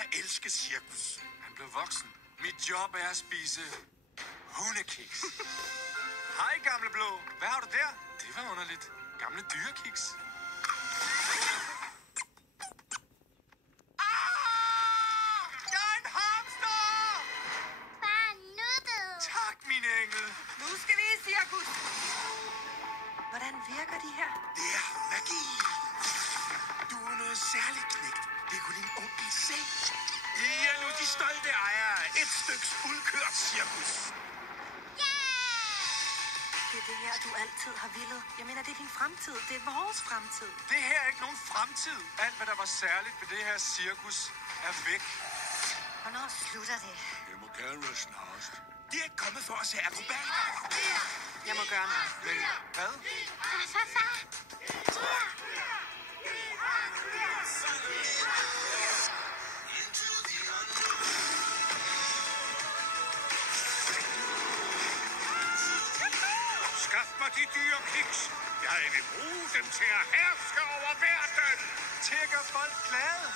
at elske cirkus. Han blev voksen. Mit job er at spise hundekiks. Hej, gamle blå. Hvad har du der? Det var underligt. Gamle dyrekiks. Jeg er en hamster! Far, nuttet! Tak, min engel. Nu skal vi i cirkus. Hvordan virker de her? Det er magi. Du er noget særligt, knægt. Det kunne din onkel se. I er nu de stolte ejere af et stykke fuldkørt cirkus. Det er det her, du altid har villet. Jeg mener, det er din fremtid. Det er vores fremtid. Det her er ikke nogen fremtid. Alt, hvad der var særligt ved det her cirkus, er væk. Hvornår slutter det? Det må gerne være snarest. De er ikke kommet for at se akrobater. Jeg må gøre noget. Men hvad? Far. Skaf mig de dyre kiks. Jeg vil bruge dem til at herske over verden. Til at gøre folk glade.